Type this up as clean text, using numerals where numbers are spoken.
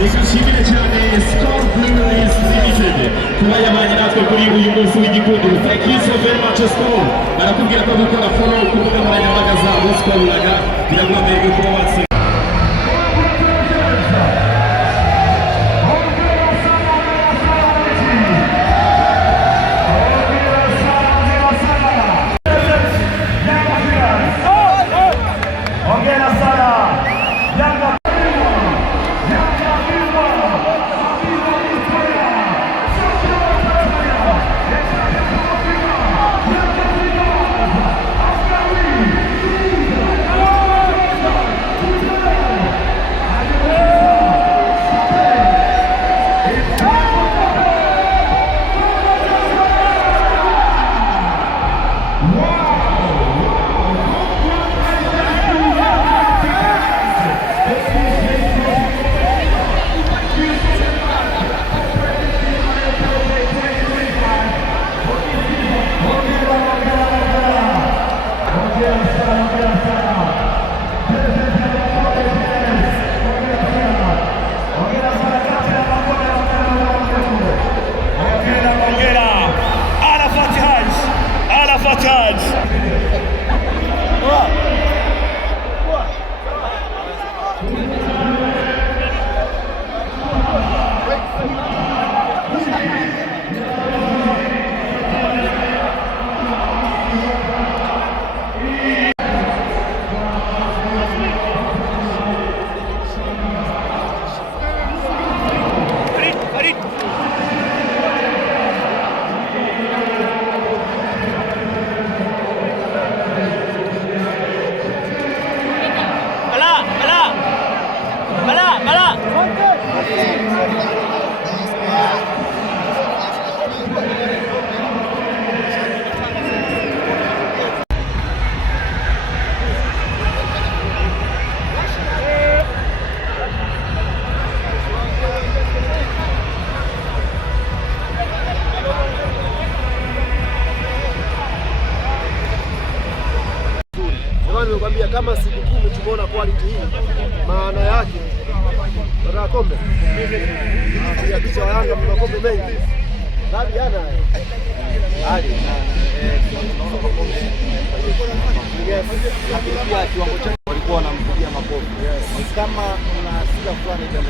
Nishimire cyane Skol Breweries Limited kuba yabanye natwe kuri uyu munsi w'igikundiro. Thank you so very much Skol. Barakubwira ko gukora follow ku mbuga nkoranyambaga zabo Skol Laga biragomba kuba watsi. Nimekwambia kama siku 10 tumeona quality hii, maana yake ndio kombe. Ya kichwa Yanga kuna kombe mengi. Dabi yana hali kiwango chake walikuwa wanampigia makofi. Kama kuna sila fulani ndio